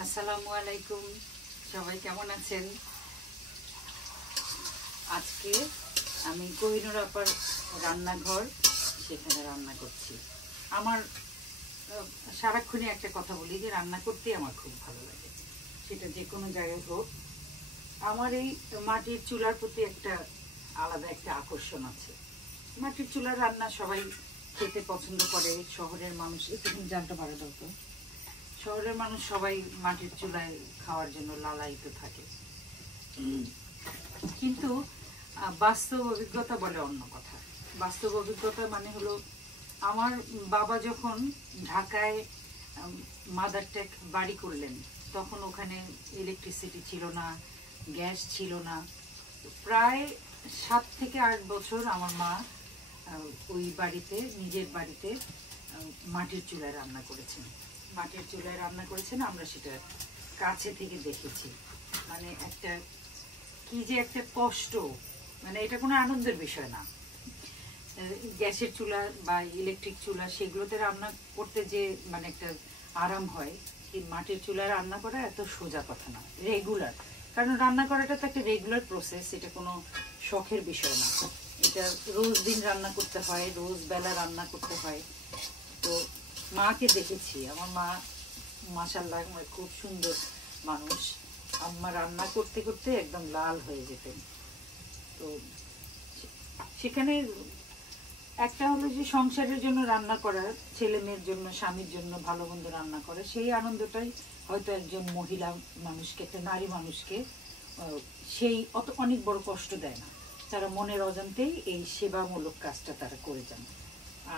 আসসালামু আলাইকুম, সবাই কেমন আছেন? আজকে আমি কোহিনুর আপার রান্নাঘর, সেখানে রান্না করছি। আমার সারাক্ষণই একটা কথা বলি যে রান্না করতে আমার খুব ভালো লাগে, সেটা যে কোনো জায়গায় হোক। আমার এই মাটির চুলার প্রতি একটা আলাদা একটা আকর্ষণ আছে। মাটির চুলার রান্না সবাই খেতে পছন্দ করে। শহরের মানুষ একটু জানতে পারে তো, শহরের মানুষ সবাই মাটির চুলায় খাওয়ার জন্য লালায়িত থাকে, কিন্তু বাস্তব অভিজ্ঞতা বলে অন্য কথা। বাস্তব অভিজ্ঞতা মানে হলো, আমার বাবা যখন ঢাকায় মাদারটেক বাড়ি করলেন, তখন ওখানে ইলেকট্রিসিটি ছিল না, গ্যাস ছিল না। প্রায় 7 থেকে 8 বছর আমার মা ওই বাড়িতে, নিজের বাড়িতে মাটির চুলায় রান্না করেছেন। মাটির চুলায় রান্না করেছেন, আমরা সেটা কাছে থেকে দেখেছি। মানে একটা কি যে একটা কষ্ট, মানে এটা কোনো আনন্দের বিষয় না। গ্যাসের চুলা বা ইলেকট্রিক চুলা, সেগুলোতে রান্না করতে যে মানে একটা আরাম হয়, এই মাটির চুলায় রান্না করা এত সোজা কথা না, রেগুলার। কারণ রান্না করাটা তো একটা রেগুলার প্রসেস, এটা কোনো শখের বিষয় না। এটা রোজ দিন রান্না করতে হয়, রোজ বেলা রান্না করতে হয়। তো মাকে দেখেছি, আমার মা মাশাআল্লাহ খুব সুন্দর মানুষ। আম্মা রান্না করতে করতে একদম লাল হয়ে যেতেন। তো সেখানে একটা হলো যে সংসারের জন্য রান্না করা, ছেলে মেয়ের জন্য, স্বামীর জন্য ভালো মন্দ রান্না করা, সেই আনন্দটাই হয়তো একজন মহিলা মানুষকে, একটা নারী মানুষকে সেই অনেক বড় কষ্ট দেয় না। তারা মনের অজান্তেই এই সেবামূলক কাজটা তারা করে যান।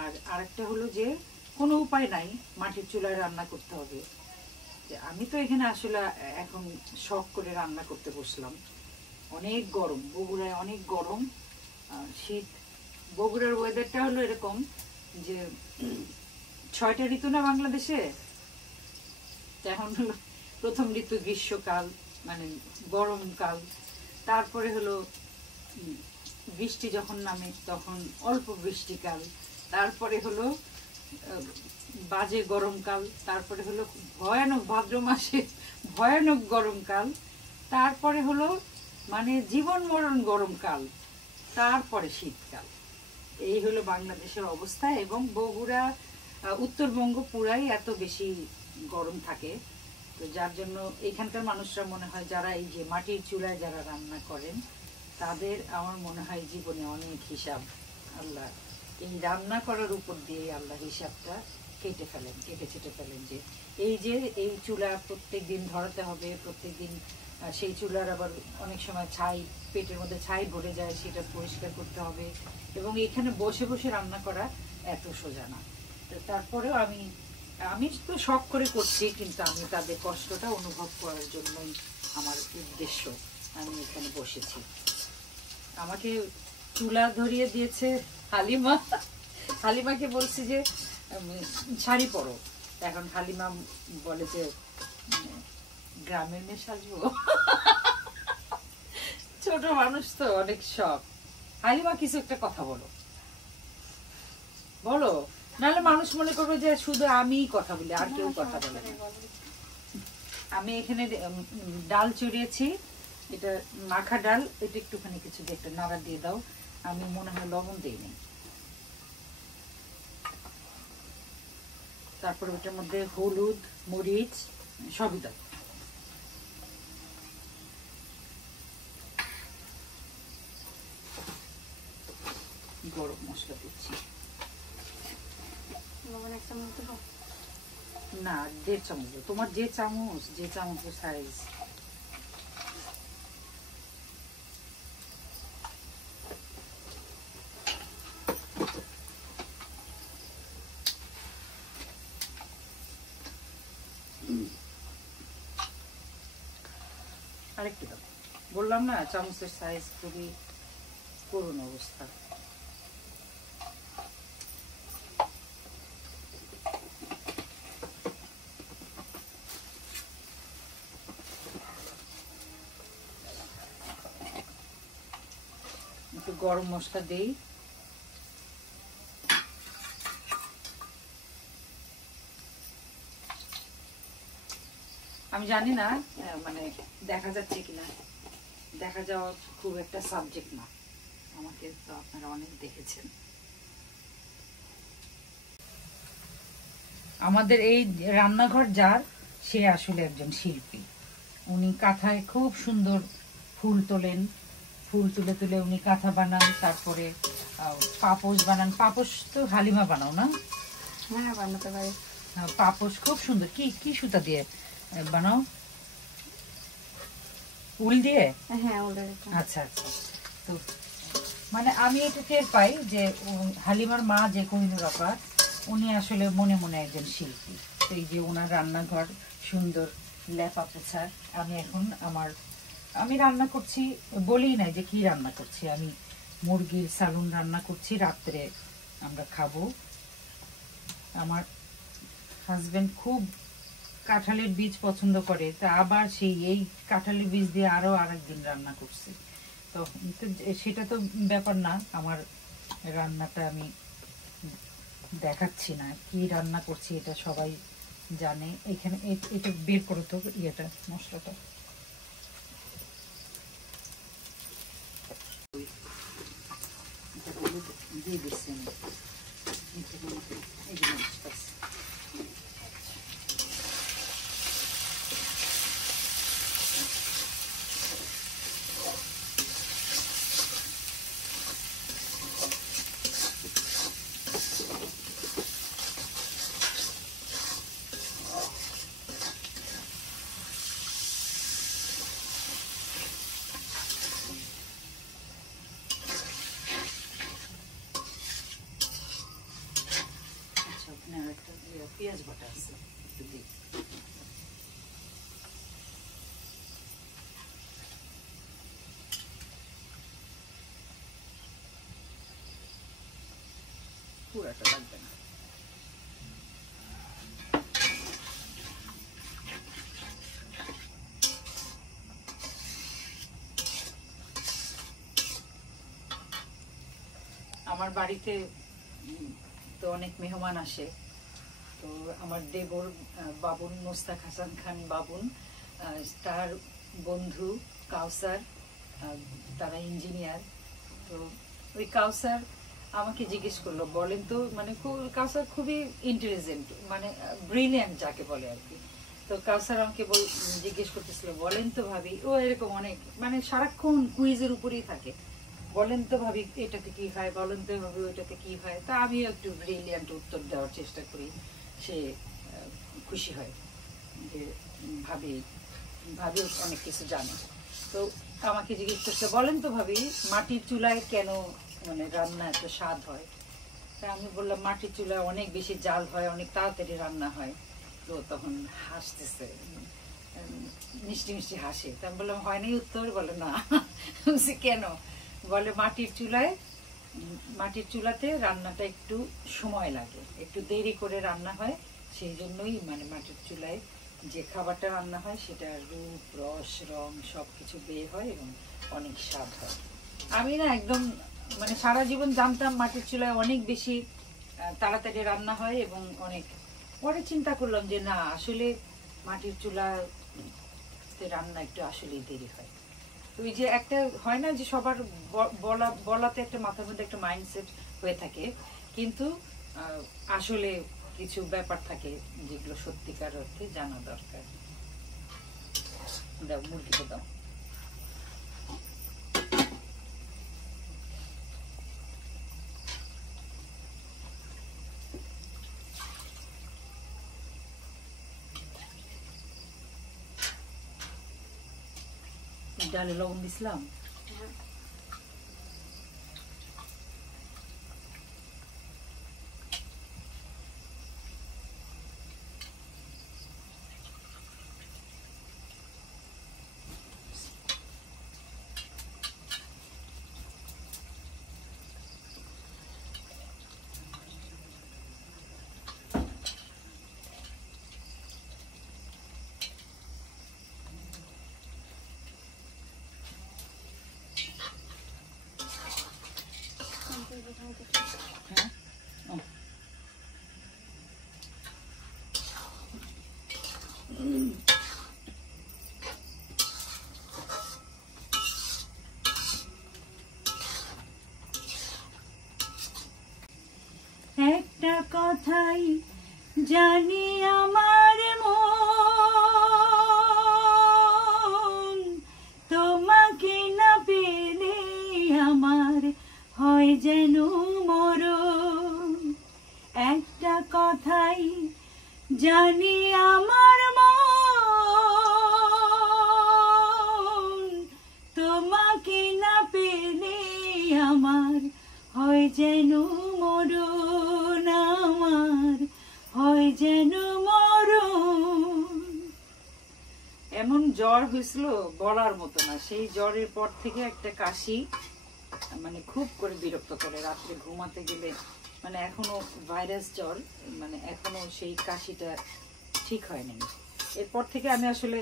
আর আরেকটা হলো যে কোনো উপায় নাই, মাটির চুলায় রান্না করতে হবে। আমি তো এখানে আসলে এখন শখ করে রান্না করতে বসলাম। অনেক গরম, বগুড়ায় অনেক গরম, শীত। বগুড়ার ওয়েদারটা হলো এরকম যে 6টা ঋতু না বাংলাদেশে। এখন হলো প্রথম ঋতু গ্রীষ্মকাল, মানে গরমকাল। তারপরে হলো বৃষ্টি যখন নামে তখন অল্প বৃষ্টিকাল। তারপরে হলো বাজে গরমকাল। তারপরে হলো ভয়ানক ভাদ্র মাসে ভয়ানক গরমকাল। তারপরে হলো মানে জীবন মরণ গরমকাল। তারপরে শীতকাল। এই হলো বাংলাদেশের অবস্থা। এবং বগুড়া, উত্তরবঙ্গ পুরাই এত বেশি গরম থাকে। তো যার জন্য এখানকার মানুষরা মনে হয়, যারা এই যে মাটির চুলায় যারা রান্না করেন, তাদের আমার মনে হয় জীবনে অনেক হিসাব আল্লাহ এই রান্না করার উপর দিয়ে আল্লাহ হিসাবটা কেটে ছেটে ফেলেন। যে এই চুলা প্রত্যেক দিন ধরাতে হবে, প্রত্যেক দিন সেই চুলার আবার অনেক সময় ছাই, পেটের মধ্যে ছাই ভরে যায়, সেটা পরিষ্কার করতে হবে। এবং এখানে বসে বসে রান্না করা এত সোজা না। তারপরেও আমি তো শখ করে করছি, কিন্তু আমি তাদের কষ্টটা অনুভব করার জন্যই আমার উদ্দেশ্য আমি এখানে বসেছি। আমাকে চুলা ধরিয়ে দিয়েছে হালিমা। হালিমাকে বলছি যে শাড়ি পরো, এখন হালিমা বলে যে গ্রামের মেয়ে সাজবো। ছোট মানুষ তো, অনেক শখ। হালিমা কিছু একটা কথা বলো, নাহলে মানুষ মনে করবে যে শুধু আমিই কথা বলি, আর কেউ কথা বলে না। আমি এখানে ডাল চড়িয়েছি, এটা মাখা ডাল। এটা একটুখানি কিছু দিয়ে একটা নাড়া দিয়ে দাও। আমি মনে হয় লবণ দিইনি। তারপরে ওটার মধ্যে হলুদ, মরিচ সবই দাও। গরম মশলা দিচ্ছি না, 1.5 চামচ। তোমার যে চামচের সাইজ। আরেকটু দাও। বললাম না, চামচের সাইজ খুবই করুণ অবস্থা। একটু গরম মশলা দেই, আমি জানি না মানে দেখা যাচ্ছে কিনা, দেখা যাওয়ার খুব একটা সাবজেক্ট না, আমাকে তো আপনারা অনেক দেখেছেন। আমাদের এই রান্নাঘর যার, সে আসলে একজন শিল্পী। উনি কাঁথায় খুব সুন্দর ফুল তোলেন, ফুল তুলে তুলে উনি কাঁথা বানান, তারপরে পাপোশ বানান। পাপোশ তো হালিমা বানাও না? হ্যাঁ, বানাতে পারি। পাপোশ খুব সুন্দর। কি কি সুতা দিয়ে বানাও? উল দিয়ে? হ্যাঁ, উল দিয়ে। আচ্ছা আচ্ছা। তো মানে আমি এটা টের পাই যে হালিমার মা যে কোহিনুর আপা, উনি আসলে মনে মনে একজন শিল্পী। তো এই যে ওনার রান্নাঘর সুন্দর লেপা পোছা। আমি এখন আমি রান্না করছি, বলেই নাই যে কি রান্না করছি। আমি মুরগির সালুন রান্না করছি, রাত্রে আমরা খাবো। আমার হাজবেন্ড খুব কাঁঠালের বীজ পছন্দ করে, তা আবার এই কাঁঠালের বীজ দিয়ে আরো আরেকদিন রান্না করছে। তো সেটা তো ব্যাপার না, আমার রান্নাটা আমি দেখাচ্ছি না, কি রান্না করছি এটা সবাই জানে। এখানে এটা বের করো তো, ইয়েটা, মশলাটা। দিয়ে দিচ্ছি পেঁয়াজ বাটা আছে, একটু দিই। পুরাটা লাগবে না। আমার বাড়িতে তো অনেক মেহমান আসে। তো আমার দেবর বাবুন, মোস্তাক হাসান খান বাবুন, তার বন্ধু কাউসার, তারা ইঞ্জিনিয়ার। তো ওই কাউসার আমাকে জিজ্ঞেস করলো, বলেন তো, মানে কাউসার খুবই ইন্টেলিজেন্ট, মানে ব্রিলিয়ান্ট যাকে বলে আর কি। তো কাউসার আমাকে জিজ্ঞেস করতেছিল, বলেন তো ভাবি, ও এরকম অনেক মানে সারাক্ষণ কুইজের উপরেই থাকে, বলেন তো ভাবি এটাতে কি হয়, বলেন তো ভাবি ওইটাতে কি হয়। তা আমি একটু ব্রিলিয়ান্ট উত্তর দেওয়ার চেষ্টা করি, সে খুশি হয় যে ভাবি অনেক কিছু জানে। তো আমাকে জিজ্ঞেস করছে, বলেন তো ভাবি মাটির চুলায় কেন মানে রান্না এত স্বাদ হয়। তা আমি বললাম, মাটির চুলায় অনেক বেশি জাল হয়, অনেক তাড়াতাড়ি রান্না হয়। তো তখন হাসতেছে, মিষ্টি মিষ্টি হাসে। তা আমি বললাম, হয় নাই উত্তর? বলে না। কেন? বলে মাটির চুলাতে রান্নাটা একটু সময় লাগে, একটু দেরি করে রান্না হয়, সেই জন্যই মানে মাটির চুলায় যে খাবারটা রান্না হয় সেটা রূপ রস রং সবকিছু বের হয় এবং অনেক স্বাদ হয়। আমি না একদম মানে সারা জীবন জানতাম মাটির চুলায় অনেক বেশি তাড়াতাড়ি রান্না হয় এবং অনেক পরে চিন্তা করলাম যে না, আসলে মাটির চুলাতে রান্না একটু আসলেই দেরি হয়। ওই যে একটা হয় না যে সবার বলাতে একটা মাথার মধ্যে একটা মাইন্ডসেট হয়ে থাকে, কিন্তু আসলে কিছু ব্যাপার থাকে যেগুলো সত্যিকার অর্থে জানা দরকার। দাও, মুরগিটা দাও। ডালে লবণ দিছিলাম। একটা কথাই জানি আমার মন, তোমাকে না পেলে আমার হয় যেন মরণ। একটা কথাই জানি আমার মন, তোমাকে না পেলে আমার হয় যেন মরণ, আমার হয় যেন মরণ। এমন জ্বর হয়েছিল বলার মতো না। সেই জ্বরের পর থেকে একটা কাশি মানে খুব করে বিরক্ত করে, রাত্রে ঘুমাতে গেলে মানে এখনো ভাইরাস জ্বর, মানে এখনো সেই কাশিটা ঠিক হয়নি। এরপর থেকে আমি আসলে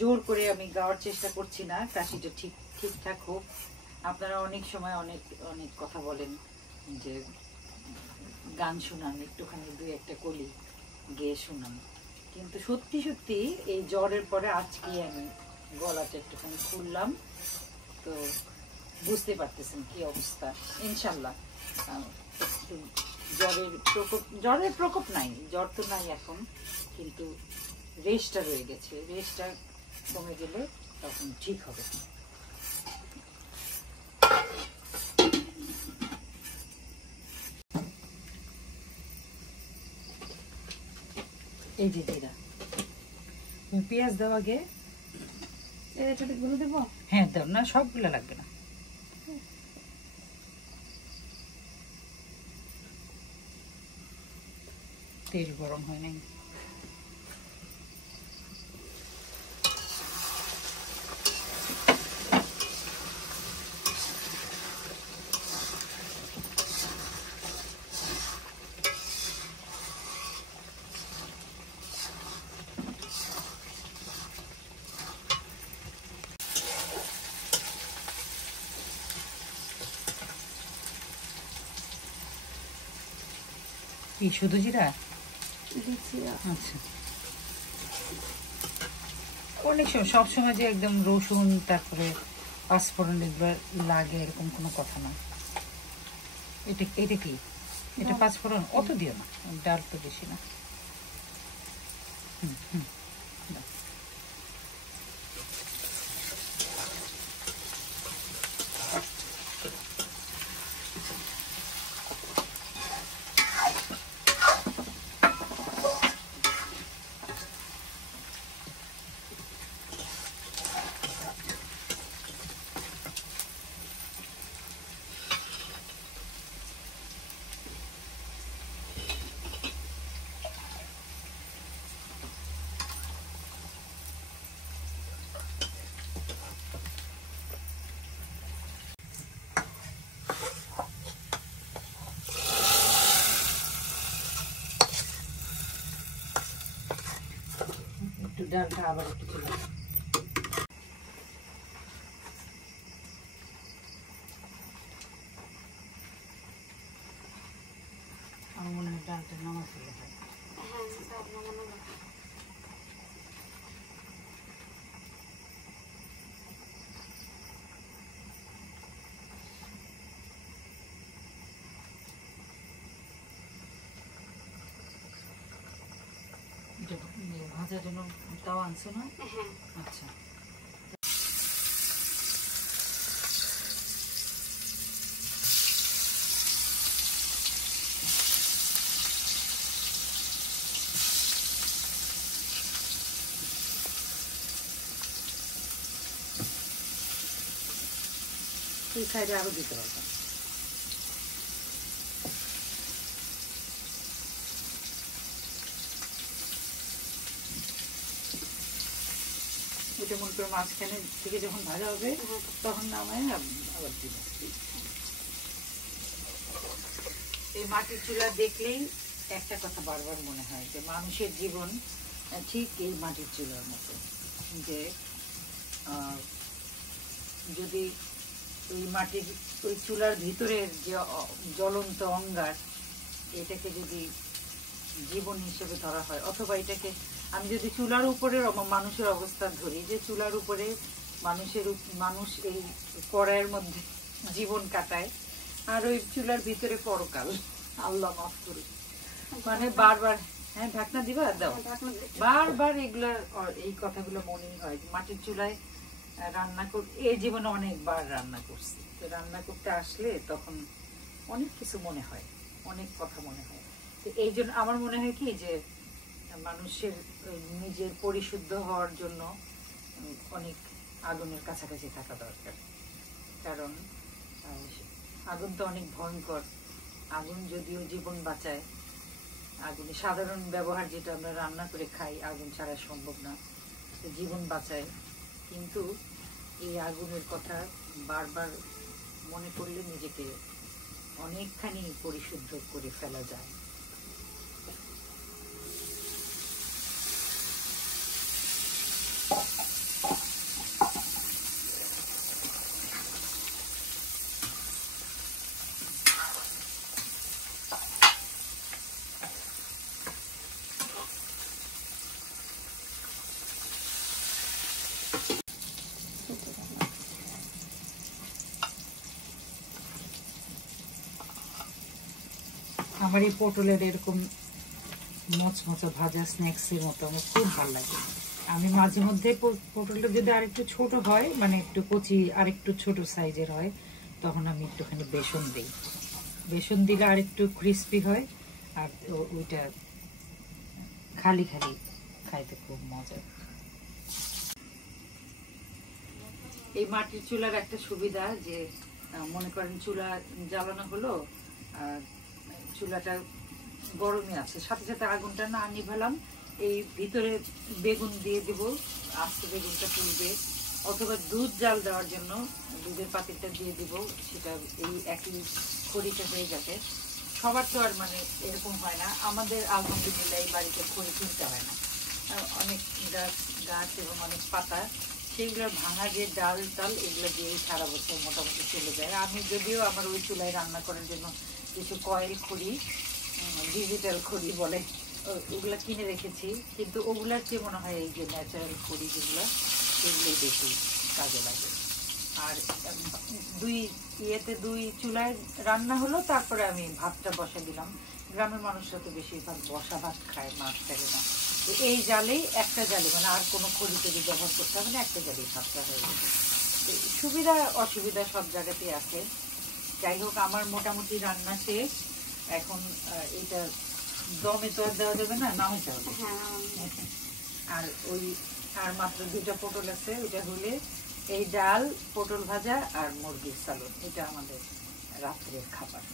জোর করে আমি গাওয়ার চেষ্টা করছি না, কাশিটা ঠিকঠাক হোক। আপনারা অনেক সময় অনেক অনেক কথা বলেন যে গান শোনান, একটুখানি দুই একটা কলি গেয়ে শোনান, কিন্তু সত্যি সত্যি এই জ্বরের পরে আজকে আমি গলাটা একটুখানি খুললাম, তো বুঝতে পারতেছেন কি অবস্থা। ইনশাল্লাহ একটু জ্বরের প্রকোপ নাই, জ্বর তো নাই এখন, কিন্তু রেশটা রয়ে গেছে, রেশটা কমে গেলে তখন ঠিক হবে। এই যে জিরা, পেঁয়াজ দেওয়া আগে দেবো। হ্যাঁ দাও না, সবগুলো লাগবে না। তেল গরম হয় নাই। কি শুধু জিরা? আচ্ছা, অনেক সময় সবসময় যে একদম রসুন তারপরে পাঁচফোড়ন এগুলো লাগে এরকম কোনো কথা না। এটা কি? এটা পাঁচফোড়ন অত দিও না, ডাল তো বেশি না। ডালটা আবার একটু চলে আমার মনে হয় ডালটা নামা ফেলে হয়। ভাজার জন্য তাও আনছো না? আচ্ছা, এই সাইডে আরো দিতে পারবেন। এটা মনে করো মাঝখানে থেকে যখন ভাজা হবে তখন নামায় আবার দিব। এই মাটির চুলা দেখলেই একটা কথা বারবার মনে হয় যে মানুষের জীবন ঠিক এই মাটির চুলার মতো, যে যদি ওই মাটির ওই চুলার ভিতরের যে জ্বলন্ত অঙ্গার, এটাকে যদি জীবন হিসেবে ধরা হয়, অথবা এটাকে আমি যদি চুলার উপরে মানুষের অবস্থান ধরি, যে চুলার উপরে মানুষ এই কড়াইয়ের মধ্যে জীবন কাটায়, আর ওই চুলার ভিতরে পরকাল, আল্লাহ মাফ করুক। মানে বারবার, হ্যাঁ ঢাকনা দিবা, দাও। বারবার এগুলা এই কথাগুলো মনেই হয়। মাটির চুলায় রান্না এই জীবনে অনেকবার রান্না করছি। তো রান্না করতে আসলে তখন অনেক কিছু মনে হয়, অনেক কথা মনে হয়। তো এই জন্য আমার মনে হয় কি যে মানুষের নিজের পরিশুদ্ধ হওয়ার জন্য অনেক আগুনের কাছাকাছি থাকা দরকার। কারণ আগুন তো অনেক ভয়ঙ্কর। আগুন যদিও জীবন বাঁচায়, আগুনে সাধারণ ব্যবহার যেটা আমরা রান্না করে খাই আগুন ছাড়া সম্ভব না, জীবন বাঁচায়। কিন্তু এই আগুনের কথা বারবার মনে করলে নিজেকে অনেকখানি পরিশুদ্ধ করে ফেলা যায়। আমার এই পটলের এরকম মচমচা ভাজা স্ন্যাক্সের মতো আমার খুব ভালো লাগে। আমি মাঝে মধ্যে পটলটা যদি আরেকটু ছোট হয়, মানে একটু কচি আরেকটু ছোট সাইজের হয়, তখন আমি একটুখানি বেসন দিই। বেসন দিলে আরেকটু ক্রিস্পি হয়, আর ওইটা খালি খালি খাইতে খুব মজা। এই মাটির চুলার একটা সুবিধা যে মনে করেন চুলা জ্বালানো হলো, চুলাটা গরমে আছে, সাথে সাথে আগুনটা না নিভালাম, এই ভিতরে বেগুন দিয়ে দিব, আস্তে বেগুনটা পুড়বে। অথবা দুধ জাল দেওয়ার জন্য দুধের পাতিলটা দিয়ে দিব, সেটা এই একই খড়িটা হয়ে যাবে। সবার তো আর মানে এরকম হয় না। আমাদের আলহামদুলিল্লাহ এই বাড়িতে খড়ি কিনতে হয় না, অনেক গাছ এবং অনেক পাতা, সেইগুলোর ভাঙা যে ডাল টাল এগুলো দিয়েই সারা বছর মোটামুটি চলে যায়। আমি যদিও আমার ওই চুলায় রান্না করার জন্য কিছু কয়েল খড়ি, ডিজিটাল খড়ি বলে, ওগুলা কিনে রেখেছি, কিন্তু ওগুলার চেয়ে মনে হয় এই যে ন্যাচারাল খড়ি যেগুলো, সেগুলোই বেশি কাজে লাগে। আর দুই চুলায় রান্না হলো, তারপরে আমি ভাতটা বসা দিলাম। গ্রামের মানুষরা তো বেশিরভাগ বসা ভাত খায়, মাছ ফেলে না। তো এই জালেই, একটা জালে, মানে আর কোনো খড়ি টড়ি ব্যবহার করতে হবে না, একটা জালেই ভাতটা হয়ে যাবে। সুবিধা অসুবিধা সব জায়গাতেই আছে। যাই হোক, আমার মোটামুটি রান্না শেষ। এখন এটা দমে তো আর দেওয়া যাবে না, নামাইতে হবে। আর আর মাত্র 2টা পটল আছে, ওইটা হলে এই ডাল, পটল ভাজা আর মুরগির সালাদ, এটা আমাদের রাত্রের খাবার।